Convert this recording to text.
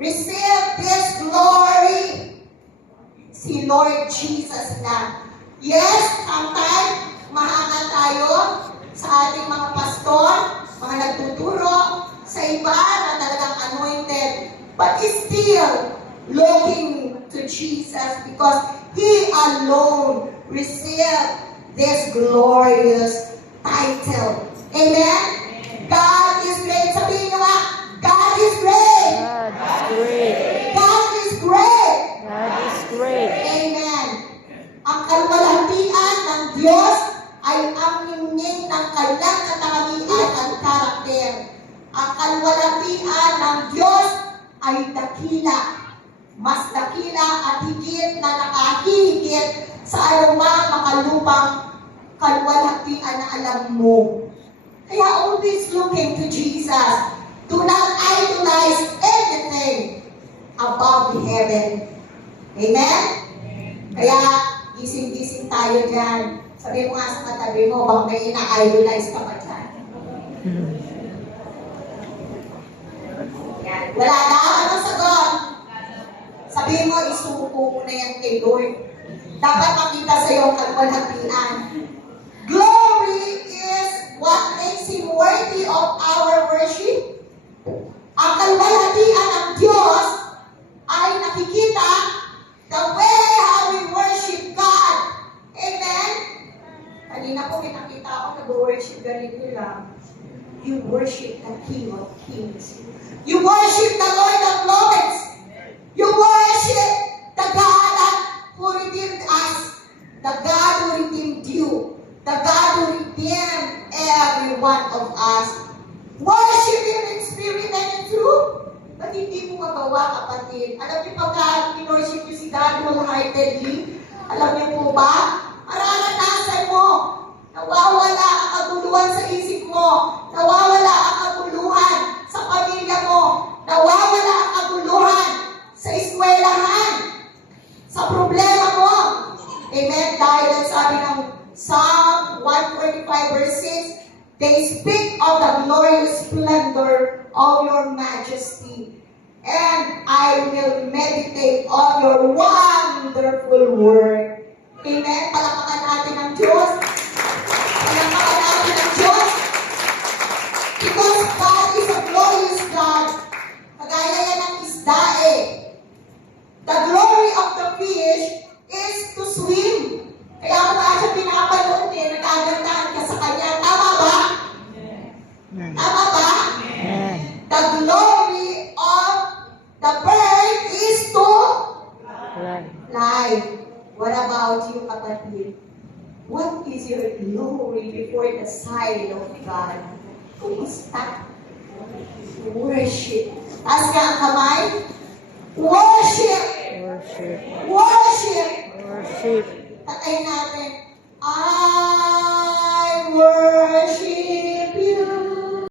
receive this glory. Si Lord Jesus lang. Yes, sometimes mahanga tayo sa ating mga pastor, mga nagtuturo, sa iba na talagang anointed, but is still looking to Jesus because He alone received this glorious title. Amen? God is great. Sabihin nyo nga, God is great. God is great. God is great. God is great. Amen. Ang kalwalhatian ng Diyos ay ang ningning ng kanyang katangian at karakter. Ang kalwalhatian ng Diyos ay dakila. Mas dakila at higit na nakahigit sa anumang makalupang kalwalhatian na alam mo. Kaya always looking to Jesus. Do not idolize anything above heaven. Amen? Kaya, gising-gising tayo dyan. Sabi mo nga sa katabi mo, baka may ina-idolize ka pa dyan. Yan. Wala na. Anong sagot? Sabi mo, isuko mo na yan kay Lord. Dapat makita sa iyo ang kalwalhatian. Glory is what makes Him worthy of our worship. Ang kalwalhatian ng Diyos ay nakikita the way how we worship God. Amen? Kanina po may nakita ako nag-worship ganito lang. You worship the King of Kings. You worship the Lord of Lords. You worship the God who redeemed us. The God who redeemed you. The God who redeemed every one of us. Worship Him in spirit and in truth. Ba't hindi mo magawa, kapatid? Alam niyo pagka in-worship niyo si God wholeheartedly, alam niyo po ba? Mararanasan mo. Nawawala ang kaguluhan sa isip mo. Nawawala ang kaguluhan sa pamilya mo. Nawawala ang kaguluhan sa eskwelahan. Sa problema mo. Amen? Dahil ang sabi ng Psalm 145 verse 6, they speak of the glorious splendor of your majesty, and I will meditate on your wonderful word. Amen? Palakpakan natin ang Diyos. Palakpakan natin ang Diyos. Because God is a glorious God. Kagaya yan ng isda eh. The glory of the fish is to swim. Kaya kung nga siya pinapanood eh, nagagandahan ka sa kanya. Tama ba? Tama ba? The glory of the bird is to fly. What about you, kapatid? What is your glory before the sight of God? Kumusta? Worship. Taas ka ang kamay. Worship. Worship. Worship. Worship. Tatay natin.